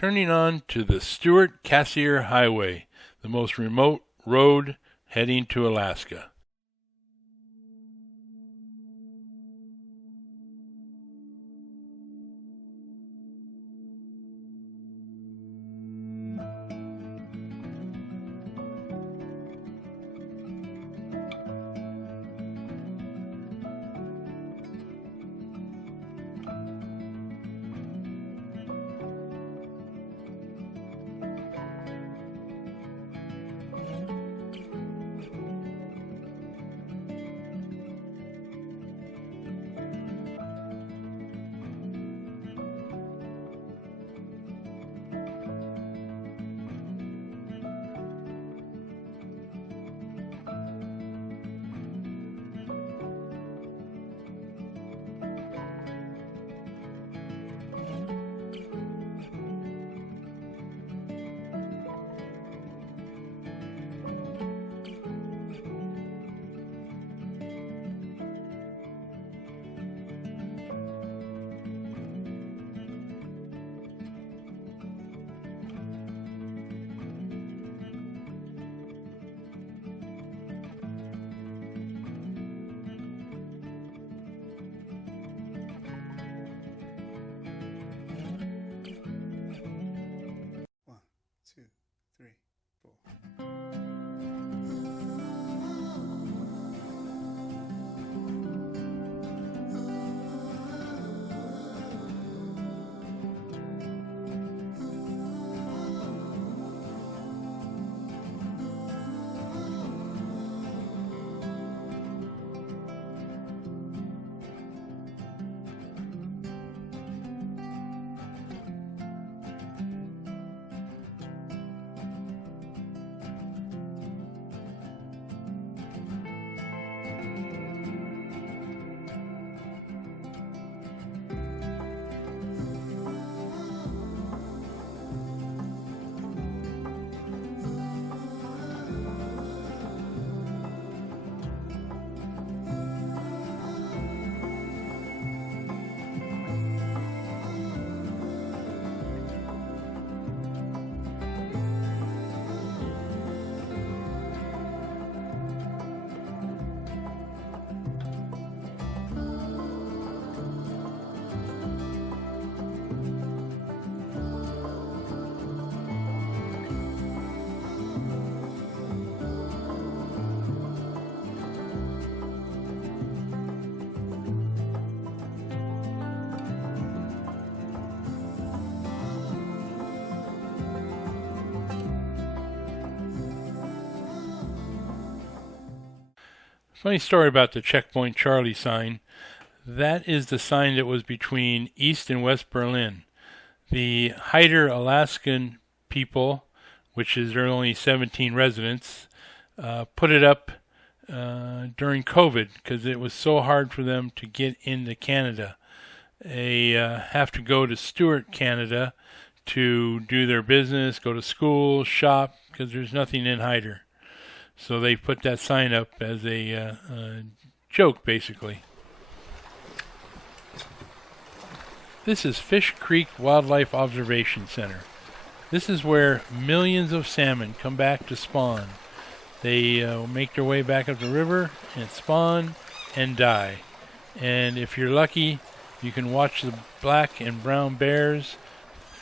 turning on to the Steward Cassiar Highway, the most remote road heading to Alaska. Funny story about the Checkpoint Charlie sign. That is the sign that was between East and West Berlin. The Hyder Alaskan people, which is there are only 17 residents, put it up during COVID because it was so hard for them to get into Canada. They have to go to Stewart, Canada to do their business, go to school, shop, because there's nothing in Hyder. So they put that sign up as a joke, basically. This is Fish Creek Wildlife Observation Center. This is where millions of salmon come back to spawn. They make their way back up the river and spawn and die. And if you're lucky, you can watch the black and brown bears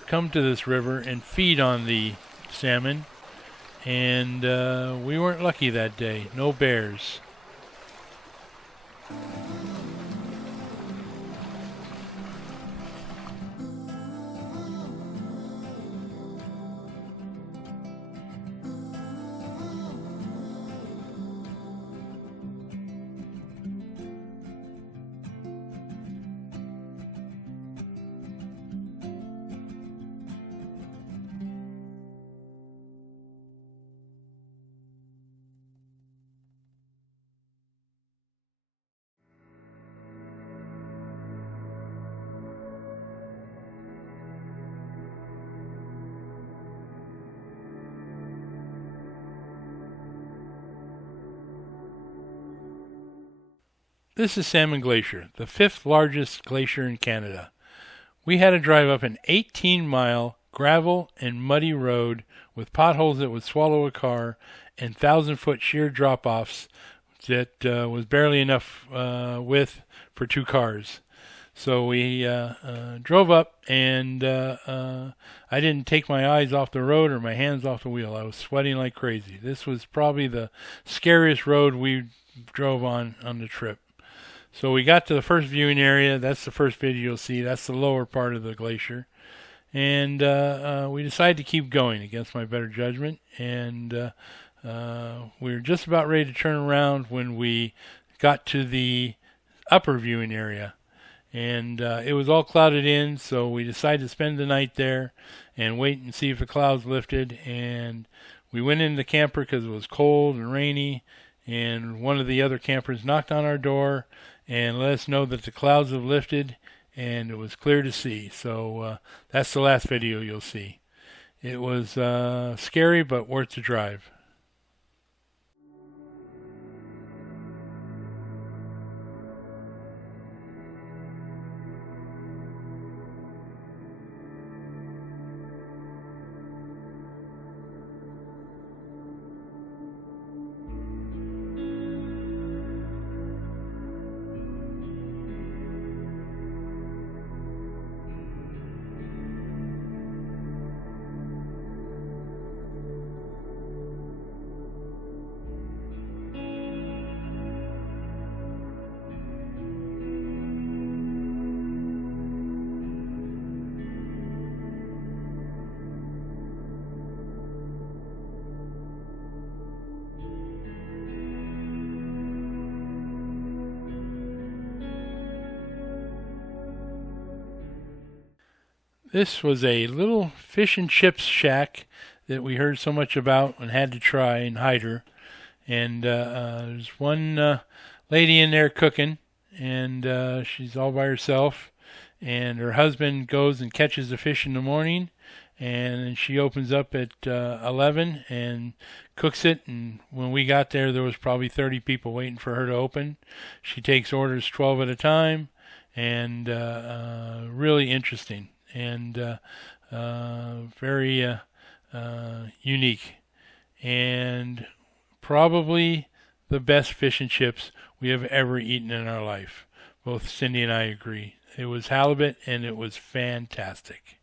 come to this river and feed on the salmon. And we weren't lucky that day. No bears. This is Salmon Glacier, the 5th largest glacier in Canada. We had to drive up an 18-mile gravel and muddy road with potholes that would swallow a car and 1,000-foot sheer drop-offs that was barely enough width for 2 cars. So we drove up, and I didn't take my eyes off the road or my hands off the wheel. I was sweating like crazy. This was probably the scariest road we drove on the trip. So we got to the first viewing area. That's the first video you'll see. That's the lower part of the glacier. And we decided to keep going against my better judgment. And we were just about ready to turn around when we got to the upper viewing area. And it was all clouded in, so we decided to spend the night there and wait and see if the clouds lifted. And we went into the camper because it was cold and rainy. And one of the other campers knocked on our door and let us know that the clouds have lifted and it was clear to see. So that's the last video you'll see. It was scary, but worth the drive. This was a little fish and chips shack that we heard so much about and had to try in Hyder. And there's one lady in there cooking, and she's all by herself. And her husband goes and catches the fish in the morning, and she opens up at 11 and cooks it. And when we got there was probably 30 people waiting for her to open. She takes orders 12 at a time, and really interesting. And very unique, and probably the best fish and chips we have ever eaten in our life. Both Cindy and I agree. It was halibut, and it was fantastic.